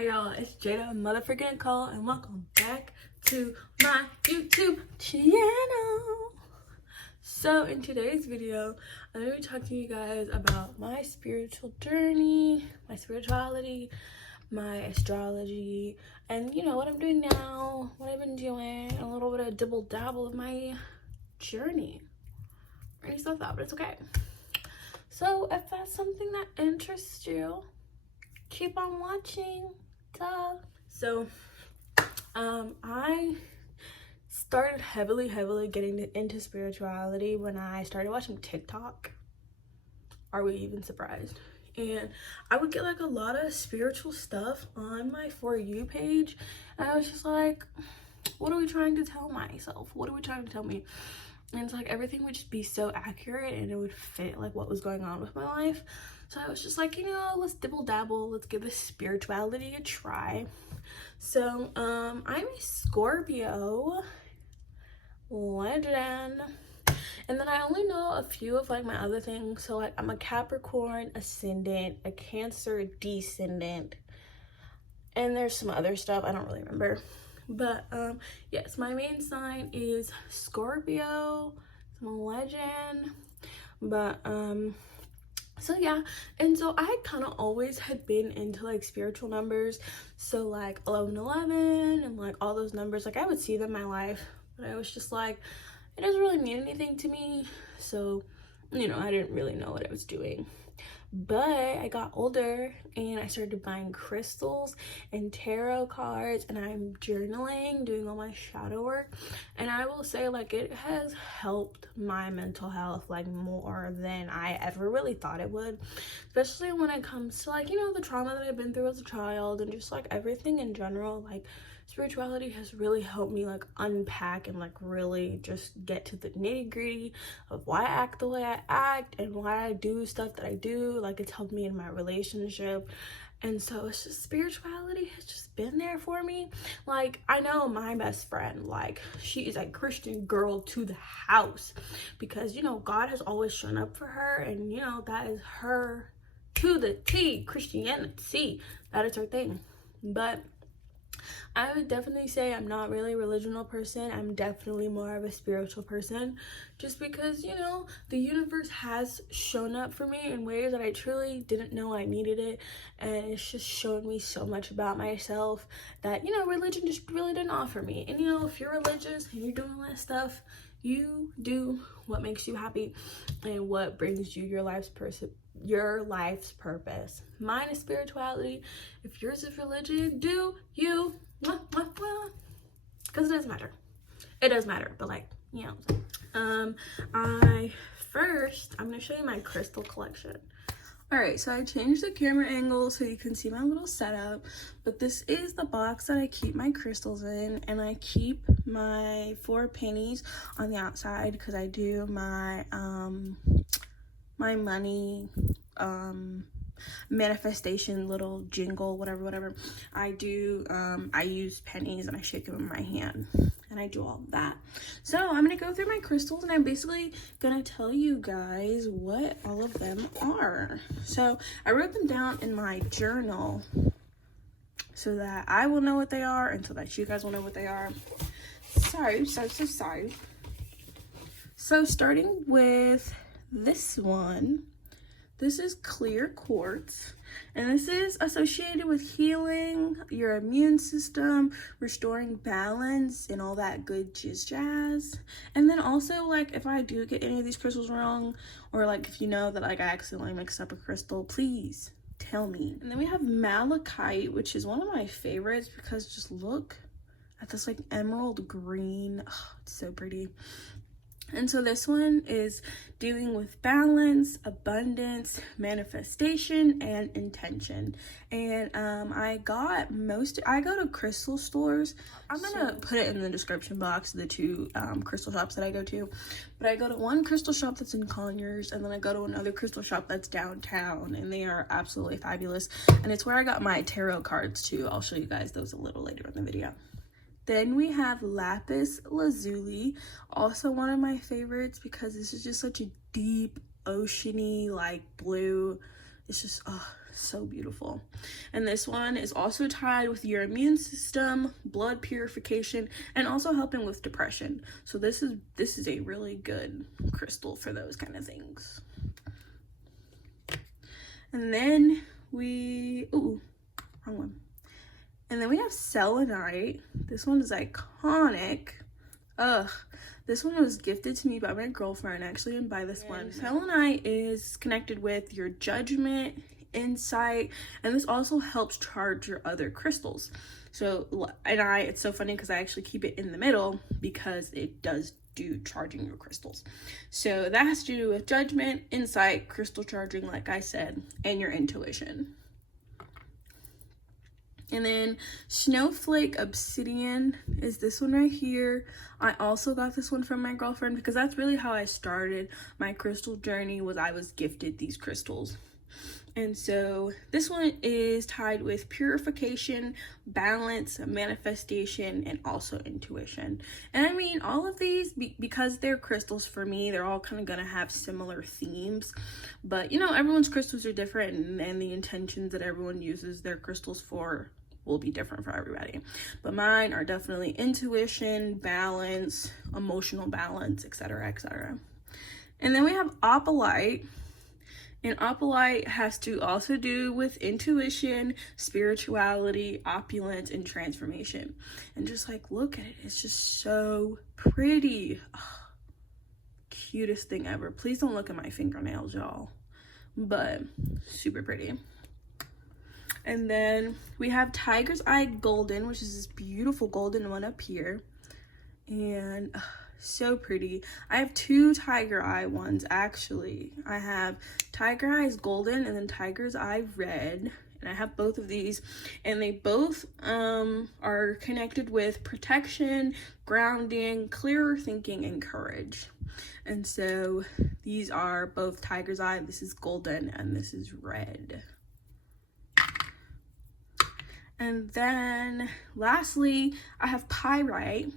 Hey y'all, it's Jada Motherfucking Nicole, and welcome back to my YouTube channel. So in today's video, I'm going to be talking to you guys about my spiritual journey, my spirituality, my astrology, and you know what I'm doing now, what I've been doing, and a little bit of dibble dabble of my journey. I already said that, but it's okay. So if that's something that interests you, keep on watching. Duh. So I started heavily getting into spirituality when I started watching TikTok. Are we even surprised? And I would get like a lot of spiritual stuff on my For You page, and I was just like, what are we trying to tell myself? What are we trying to tell me? And it's like everything would just be so accurate and it would fit like what was going on with my life. So I was just like, you know, let's dibble dabble, let's give this spirituality a try. So I'm a Scorpio legend, and then I only know a few of like my other things. So like I'm a Capricorn ascendant, a Cancer descendant, and there's some other stuff I don't really remember. But yes, my main sign is Scorpio. I'm a legend. But so yeah, and so I kind of always had been into like spiritual numbers. So like 1111 and like all those numbers, like I would see them in my life, but I was just like, it doesn't really mean anything to me. So, you know, I didn't really know what I was doing. But I got older and I started buying crystals and tarot cards, and I'm journaling, doing all my shadow work, and I will say like it has helped my mental health like more than I ever really thought it would, especially when it comes to like, you know, the trauma that I've been through as a child and just like everything in general. Like spirituality has really helped me like unpack and like really just get to the nitty-gritty of why I act the way I act and why I do stuff that I do. Like it's helped me in my relationship, and so it's just spirituality has just been there for me. Like I know my best friend, like she is a Christian girl to the house, because you know God has always shown up for her, and you know that is her to the T. Christianity, that is her thing. But I would definitely say I'm not really a religional person. I'm definitely more of a spiritual person, just because, you know, the universe has shown up for me in ways that I truly didn't know I needed it, and it's just shown me so much about myself that, you know, religion just really didn't offer me. And you know, if you're religious and you're doing all that stuff, you do what makes you happy and what brings you your life's purpose. Mine is spirituality. If yours is religion, do you? Because it does matter. It does matter, but like, you know what I'm saying. I'm gonna show you my crystal collection. Alright, so I changed the camera angle so you can see my little setup, but this is the box that I keep my crystals in, and I keep my 4 pennies on the outside because I do my my money manifestation little jingle, whatever I do. I use pennies and I shake them in my hand, and I do all of that. So I'm gonna go through my crystals, and I'm basically gonna tell you guys what all of them are. So I wrote them down in my journal so that I will know what they are and so that you guys will know what they are. So starting with this one. This is clear quartz, and this is associated with healing your immune system, restoring balance, and all that good jazz. And then also, like, if I do get any of these crystals wrong, or like if you know that like I accidentally mixed up a crystal, please tell me. And then we have malachite, which is one of my favorites because just look at this like emerald green. Oh, it's so pretty. And so this one is dealing with balance, abundance, manifestation, and intention. And I go to crystal stores. I'm gonna put it in the description box, the 2 crystal shops that I go to. But I go to one crystal shop that's in Conyers, and then I go to another crystal shop that's downtown, and they are absolutely fabulous. And it's where I got my tarot cards too. I'll show you guys those a little later in the video. Then we have Lapus Lazuli, also one of my favorites because this is just such a deep, oceany, like blue. It's just, oh, so beautiful. And this one is also tied with your immune system, blood purification, and also helping with depression. So this is a really good crystal for those kind of things. And then wrong one. And then we have selenite. This one is iconic. This one was gifted to me by my girlfriend. I actually didn't buy this one. Selenite is connected with your judgment, insight, and this also helps charge your other crystals. So, it's so funny because I actually keep it in the middle because it does do charging your crystals. So that has to do with judgment, insight, crystal charging, like I said, and your intuition. And then Snowflake Obsidian is this one right here. I also got this one from my girlfriend because that's really how I started my crystal journey, was I was gifted these crystals. And so this one is tied with purification, balance, manifestation, and also intuition. And I mean, all of these, because they're crystals for me, they're all kind of going to have similar themes. But, everyone's crystals are different, and the intentions that everyone uses their crystals for will be different for everybody. But mine are definitely intuition, balance, emotional balance, etc., etc. And then we have Opalite. And Opalite has to also do with intuition, spirituality, opulence, and transformation. And just look at it. It's just so pretty. Oh, cutest thing ever. Please don't look at my fingernails, y'all. But super pretty. And then we have Tiger's Eye Golden, which is this beautiful golden one up here. And so pretty. I have two Tiger Eye ones, actually. I have Tiger Eyes Golden and then Tiger's Eye Red. And I have both of these. And they both are connected with protection, grounding, clearer thinking, and courage. And so these are both Tiger's Eye. This is golden and this is red. And then lastly, I have Pyrite.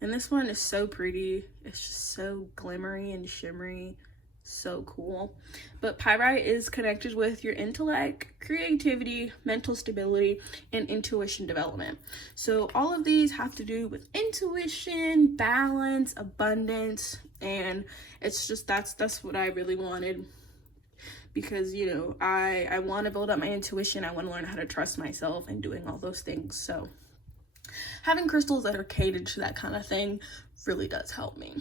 And this one is so pretty. It's just so glimmery and shimmery. So cool. But Pyrite is connected with your intellect, creativity, mental stability, and intuition development. So all of these have to do with intuition, balance, abundance, and it's just that's what I really wanted. Because, I want to build up my intuition. I want to learn how to trust myself and doing all those things. So having crystals that are catered to that kind of thing really does help me.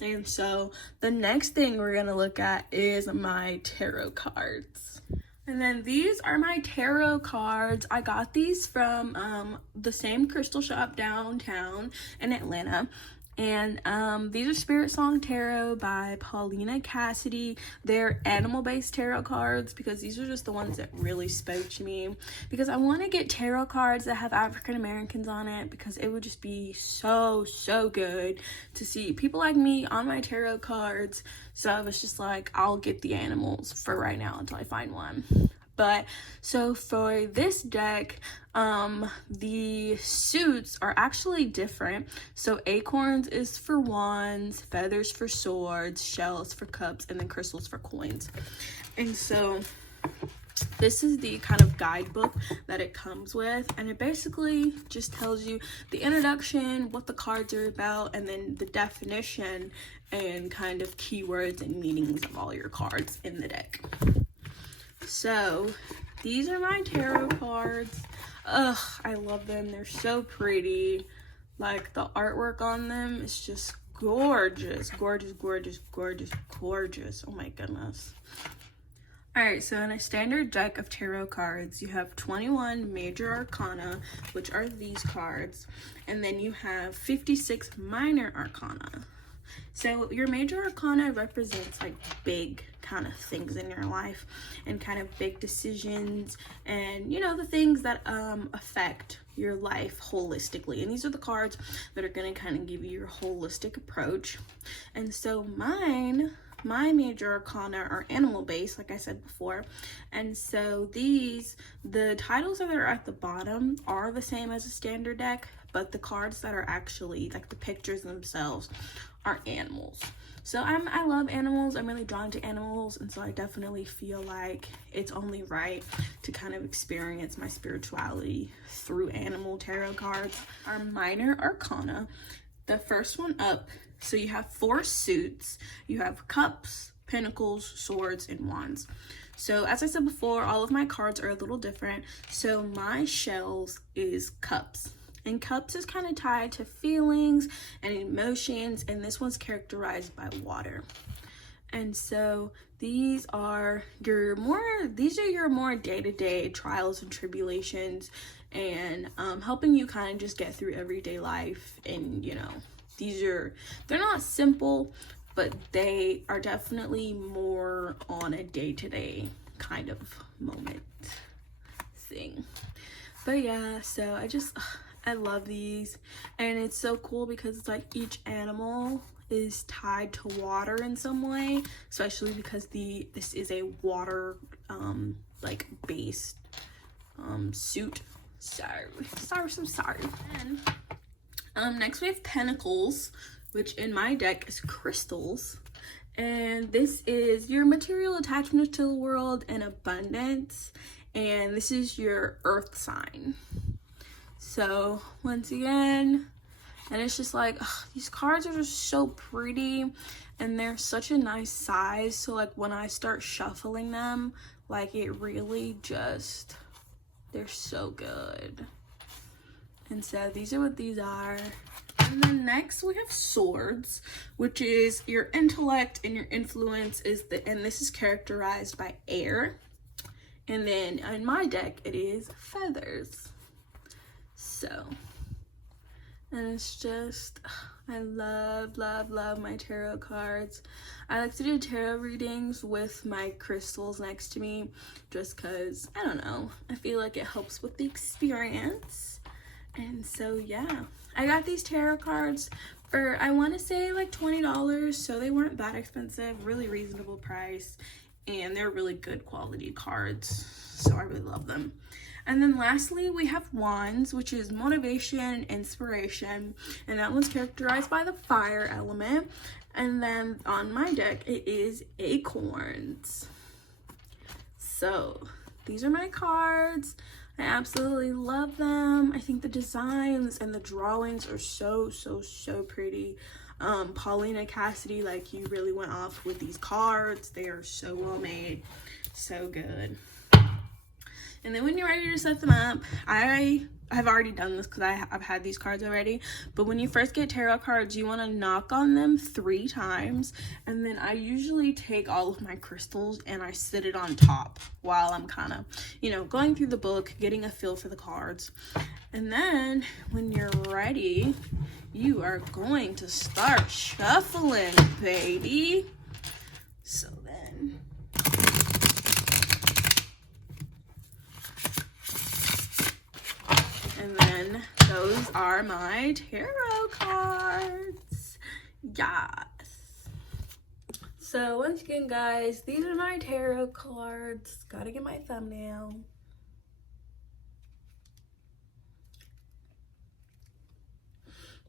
And so the next thing we're going to look at is my tarot cards. And then these are my tarot cards. I got these from the same crystal shop downtown in Atlanta. And these are Spirit Song Tarot by Paulina Cassidy. They're animal-based tarot cards because these are just the ones that really spoke to me. Because I want to get tarot cards that have African Americans on it, because it would just be so good to see people like me on my tarot cards. So I was just like, I'll get the animals for right now until I find one. But so for this deck, the suits are actually different. So acorns is for wands, feathers for swords, shells for cups, and then crystals for coins. And so this is the kind of guidebook that it comes with, and it basically just tells you the introduction, what the cards are about, and then the definition and kind of keywords and meanings of all your cards in the deck. So these are my tarot cards. Ugh, I love them. They're so pretty. Like, the artwork on them is just gorgeous. Gorgeous. Oh my goodness. Alright, so in a standard deck of tarot cards, you have 21 major arcana, which are these cards, and then you have 56 minor arcana. So your major arcana represents like big kind of things in your life and kind of big decisions and, the things that affect your life holistically. And these are the cards that are going to kind of give you your holistic approach. And so my major arcana are animal based, like I said before. And so the titles that are at the bottom are the same as a standard deck, but the cards that are actually like the pictures themselves are animals. So I love animals. I'm really drawn to animals, and so I definitely feel like it's only right to kind of experience my spirituality through animal tarot cards. Our minor arcana, the first one up, so you have 4 suits. You have cups, pentacles, swords, and wands. So as I said before, all of my cards are a little different. So my shells is cups. And cups is kind of tied to feelings and emotions, and this one's characterized by water. And so these are your more day-to-day trials and tribulations, and helping you kind of just get through everyday life. And you know, they're not simple, but they are definitely more on a day-to-day kind of moment thing. But yeah, so I love these, and it's so cool because it's like each animal is tied to water in some way, especially because this is a water like based suit. Sorry. And next we have pentacles, which in my deck is crystals, and this is your material attachment to the world and abundance, and this is your earth sign. So once again, and it's just like, ugh, these cards are just so pretty, and they're such a nice size. So like when I start shuffling them, like it really just, they're so good. And so these are what these are. And then next we have swords, which is your intellect and your influence and this is characterized by air. And then in my deck it is feathers. So, and it's just, I love my tarot cards. I like to do tarot readings with my crystals next to me just because, I don't know, I feel like it helps with the experience. And so yeah, I got these tarot cards for, I want to say like $20, so they weren't that expensive, really reasonable price, and they're really good quality cards, so I really love them. And then lastly, we have wands, which is motivation and inspiration, and that one's characterized by the fire element. And then on my deck, it is acorns. So these are my cards. I absolutely love them. I think the designs and the drawings are so pretty. Paulina Cassidy, like, you really went off with these cards. They are so well made, so good. And then when you're ready to set them up, I've already done this because I've had these cards already, but when you first get tarot cards, you want to knock on them 3 times, and then I usually take all of my crystals and I sit it on top while I'm kind of, you know, going through the book, getting a feel for the cards. And then when you're ready, you are going to start shuffling, baby. So then, and then those are my tarot cards. Yes. So once again, guys, these are my tarot cards. Gotta get my thumbnail.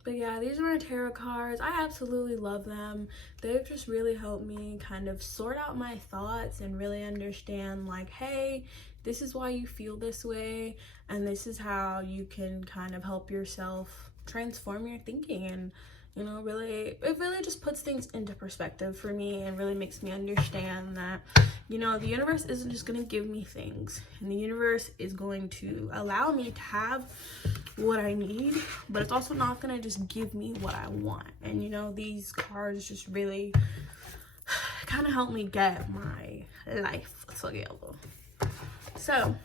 But yeah, these are my tarot cards. I absolutely love them. They've just really helped me kind of sort out my thoughts and really understand, like, hey, this is why you feel this way, and this is how you can kind of help yourself transform your thinking. And, you know, it really just puts things into perspective for me and really makes me understand that, you know, the universe isn't just going to give me things, and the universe is going to allow me to have what I need, but it's also not going to just give me what I want. And, you know, these cards just really kind of help me get my life together. So,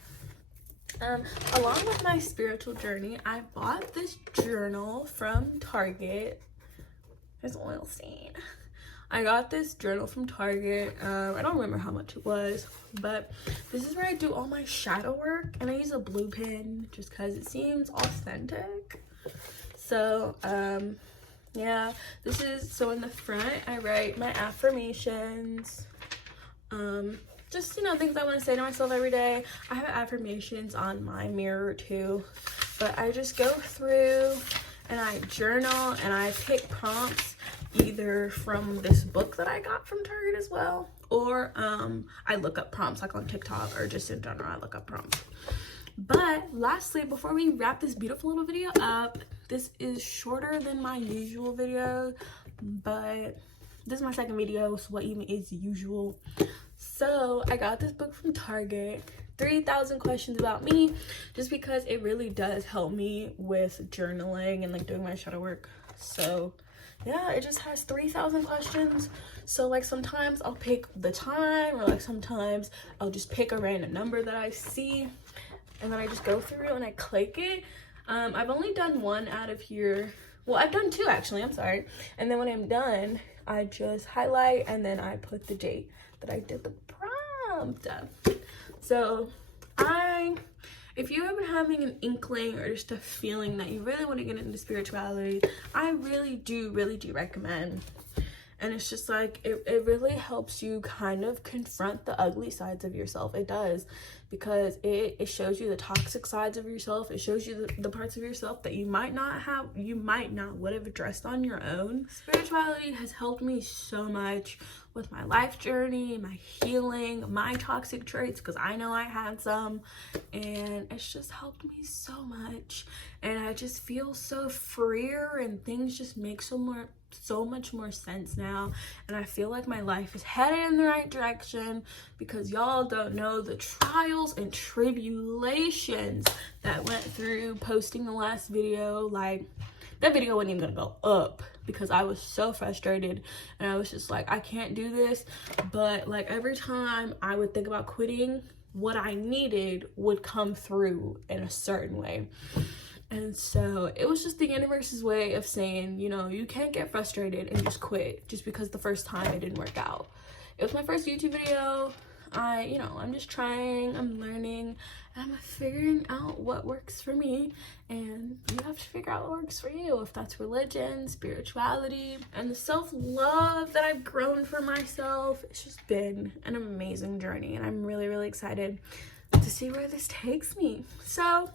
along with my spiritual journey, I bought this journal from Target. There's an oil stain. I got this journal from Target. I don't remember how much it was, but this is where I do all my shadow work, and I use a blue pen just because it seems authentic. So, yeah, so in the front, I write my affirmations. Just, you know, things I want to say to myself every day. I have affirmations on my mirror too, but I just go through and I journal and I pick prompts either from this book that I got from Target as well, or I look up prompts like on TikTok, or just in general I look up prompts. But lastly, before we wrap this beautiful little video up, this is shorter than my usual video, but this is my second video, so what even is usual? So I got this book from Target, 3,000 questions about me, just because it really does help me with journaling and like doing my shadow work. So yeah, it just has 3,000 questions. So like sometimes I'll pick the time, or like sometimes I'll just pick a random number that I see, and then I just go through and I click it. I've only done one out of here. Well, I've done two actually, I'm sorry. And then when I'm done, I just highlight and then I put the date that I did the prompt. So if you have been having an inkling or just a feeling that you really want to get into spirituality, I really do recommend. And it's just like, it really helps you kind of confront the ugly sides of yourself. It does, because it shows you the toxic sides of yourself. It shows you the parts of yourself that you might not would have addressed on your own. Spirituality has helped me so much with my life journey, my healing, my toxic traits, because I know I had some, and it's just helped me so much. And I just feel so freer, and things just make so much more sense now. And I feel like my life is headed in the right direction, because y'all don't know the trials and tribulations that went through posting the last video. Like, that video wasn't even gonna go up because I was so frustrated, and I was just like, I can't do this. But like every time I would think about quitting, what I needed would come through in a certain way. And so it was just the universe's way of saying, you know, you can't get frustrated and just quit just because the first time it didn't work out. It was my first YouTube video. I'm just trying, I'm learning, and I'm figuring out what works for me. And you have to figure out what works for you, if that's religion, spirituality, and the self-love that I've grown for myself. It's just been an amazing journey, and I'm really excited to see where this takes me. So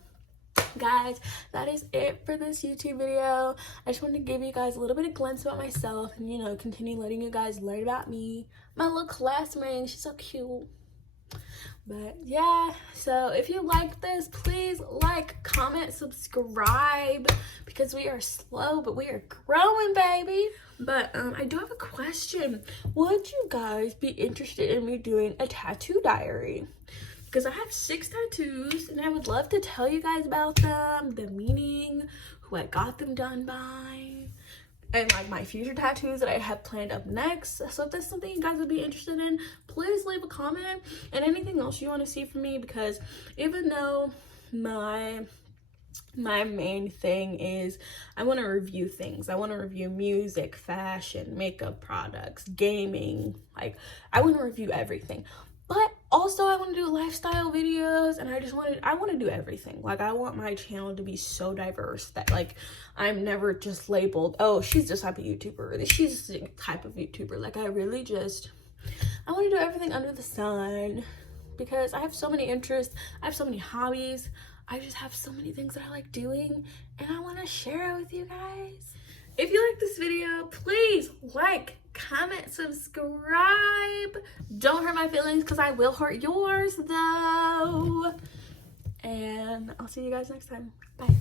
guys, that is it for this YouTube video. I just wanted to give you guys a little bit of glimpse about myself, and, you know, continue letting you guys learn about me. My little classmate, she's so cute. But yeah, so if you like this, please like, comment, subscribe, because we are slow but we are growing, baby. But I do have a question. Would you guys be interested in me doing a tattoo diary? Because I have 6 tattoos, and I would love to tell you guys about them, the meaning, who I got them done by, and like my future tattoos that I have planned up next. So if that's something you guys would be interested in, please leave a comment, and anything else you want to see from me, because even though my main thing is I want to review things. I want to review music, fashion, makeup products, gaming. Like, I want to review everything. But also I want to do lifestyle videos, and I want to do everything. Like, I want my channel to be so diverse that like I'm never just labeled, oh, she's this type of YouTuber, or she's this type of YouTuber. Like, I want to do everything under the sun, because I have so many interests, I have so many hobbies, I just have so many things that I like doing, and I want to share it with you guys. If you like this video, please like, comment, subscribe. Don't hurt my feelings, because I will hurt yours though. And I'll see you guys next time. Bye.